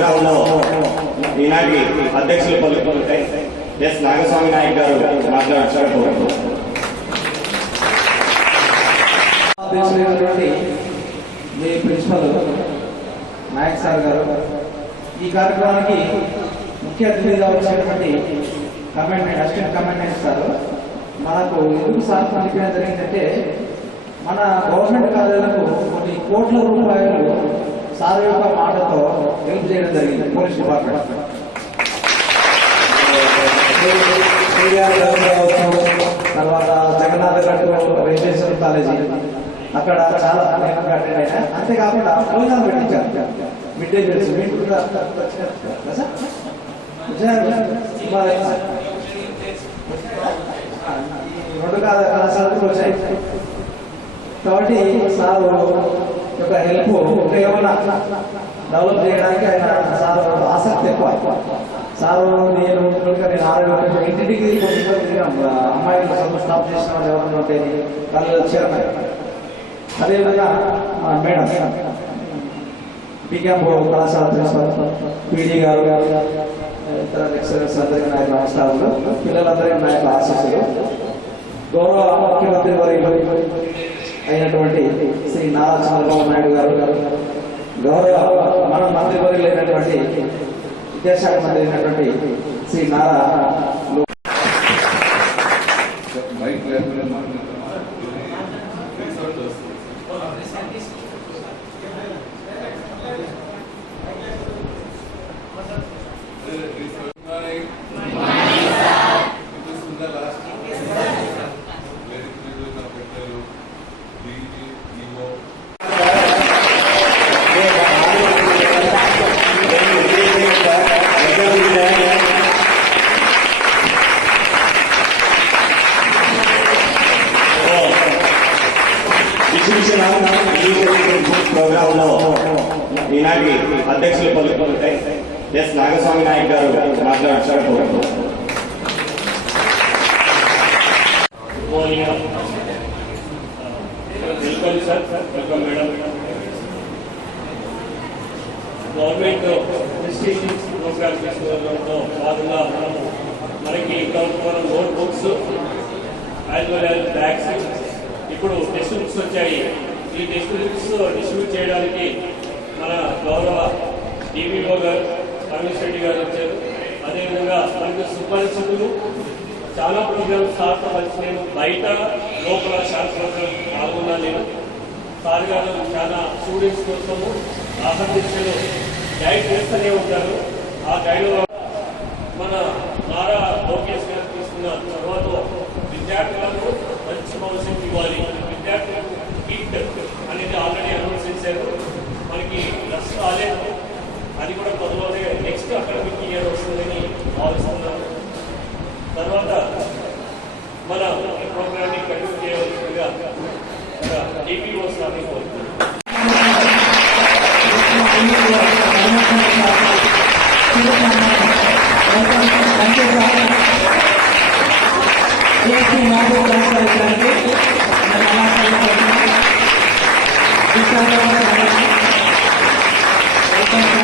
Programme లో ఈనాటి అధ్యక్షులు పలుకుతుంటాయి. ఎస్ నాగస్వామి నాయక్ గారు మాట్లాడారు. మీ ప్రిన్సిపల్ నాయక్ సార్ గారు ఈ కార్యక్రమానికి ముఖ్య అతిథిగా వచ్చినటువంటి అసిస్టెంట్ కమాండెంట్ సార్ మనకు ఎందుకు సార్ పంపించడం జరిగిందంటే మన గవర్నమెంట్ కాలేజీలకు కొన్ని కోట్ల రూపాయలు సార్ యొక్క మాటతో హెల్ప్ చేయడం జరిగింది. పోలీస్ డిపార్ట్మెంట్ తర్వాత జగన్నాథ్ గట్టు రెసిడెన్షియల్ కాలేజీ అక్కడ చాలా అటెండ్ అయినా. అంతేకాకుండా భోజనాలు పెట్టించారు. మిడ్ డే మీల్స్ రెండు కళాశాలకు వచ్చాయి కాబట్టి సార్ యొక్క హెల్ప్ ఏమన్నా డెవలప్ చేయడానికి ఆయన సార్ ఆసక్తి ఎక్కువ. సార్ నేను ఆరోగ్య ఇంటింటికి అమ్మాయిలు స్టాప్ చేసిన వాళ్ళు ఎవరైనా ఉంటే వాళ్ళు వచ్చారు. అదేవిధంగా మేడం బీకామ్ కళాశాల ప్రిన్సిపల్ పీడీ గారు ఇతర లెక్చరర్స్ అందరికీ నా యొక్క నమస్కారాలు. పిల్లలందరికీ నా యొక్క ఆశీస్సులు. గౌరవ ముఖ్యమంత్రి వర్యులు అయినటువంటి శ్రీ నారా చంద్రబాబు నాయుడు గారు, గౌరవ మన మంత్రి వర్యులు అయినటువంటి విద్యాశాఖ మంత్రి అయినటువంటి శ్రీ నారా ప్రోగ్రామ్ లో ఈనాటి అధ్యక్షులు పలుకుతుంటాయి. ఎస్ నాగస్వామి నాయక్ గారు మాట్లాడారు. Welcome sir, welcome madam. Government institutions programme తీసుకోవడంలో భాగంగా మనకి మనం note books as well as bags, ఇప్పుడు టెక్స్ట్ బుక్స్ వచ్చాయి. ఈ టెక్స్ట్ బుక్స్ డిస్ట్రిబ్యూట్ చేయడానికి మన గౌరవ డివిఓ గారు రమేష్ రెడ్డి గారు వచ్చారు. అదేవిధంగా మనకు సుపరిచితులు చాలా ప్రోగ్రామ్స్ సార్తో కలిసి నేను బయట లోపల శాస్త్రంలో పాల్గొన్నాను. నేను సార్ గారు చాలా స్టూడెంట్స్ కోసము ఆసక్తిలో గైడ్ చేస్తూనే ఉంటారు. ఆ గైడ్ మన నారా లోకేష్ గారు తీసుకున్న తర్వాత విద్యార్థులకు మంచి భవిష్యత్తు ఇవ్వాలి, విద్యార్థులకు కిట్ అనేది ఆల్రెడీ అనౌన్స్ చేశారు. మనకి డ్రెస్ రాలేదు, అది కూడా త్వరలోనే నెక్స్ట్ అకాడమిక్ ఇయర్ వస్తుందని భావిస్తున్నాను. తర్వాత మన ప్రోగ్రామ్ని కంటిన్యూ చేయవలసిందిగా డిపిఓ సార్ని కోరుతున్నాను. Thank you.